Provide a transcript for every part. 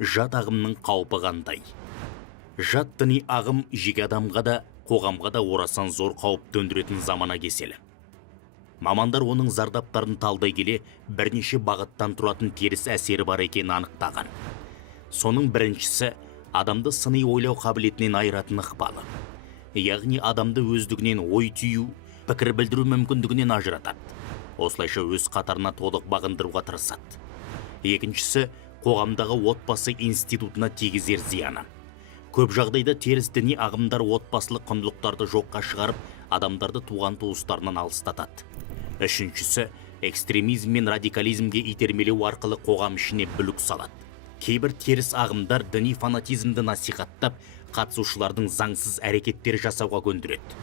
Жат ағымның қаупі қандай? Жат діни ағым жеке адамға да, қоғамға да орасан зор қауіп төндіретін замана кеселі. Мамандар оның зардаптарын талдай келе, бірнеше бағыттан тұратын теріс әсері бар екенін анықтаған. Соның біріншісі адамды сыни ойлау қабілетінен айыратын ықпалы. Яғни адамды өздігінен ой түю, пікір білдіру мүмкіндігінен ажыратады. Осылайша өз қатарына толық бағындыруға тырысады. Екіншісі, қоғамдағы отбасы институтына тигізер зияны. Көп жағдайда теріс діни ағымдар отбасылық құндылықтарды жоққа шығарып, адамдарды туған туыстарынан алыстатады. Үшіншісі, экстремизм мен радикализмге итермелеу арқылы қоғам ішіне бүлік салады. Кейбір теріс ағымдар діни фанатизмді насихаттап, қатысушылардың заңсыз әрекеттер жасауға көндіреді.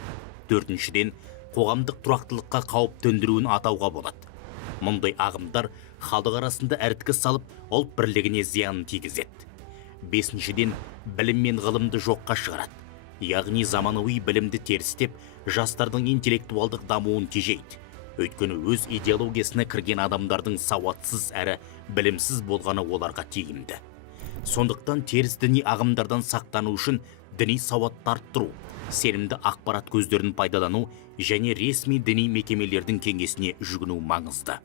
Төртіншіден, қоғамдық тұрақтылыққа қауіп төндіруін атауға болады. Мұндай ағымдар халық арасында әрткі салып, ұлт бірлігіне зиянын тигізеді. Бесіншіден, білім мен ғылымды жоққа шығарады. Яғни заманауи білімді терістеп, жастардың интеллектуалдық дамуын тежейді. Өйткені өз идеологиясына кірген адамдардың сауатсыз әрі білімсіз болғаны оларға тиімді. Сондықтан теріс діни ағымдардан сақтану үшін діни сауатты арттыру, сенімді ақпарат көздерін пайдалану және ресми діни мекемелердің кеңесіне жүгіну маңызды.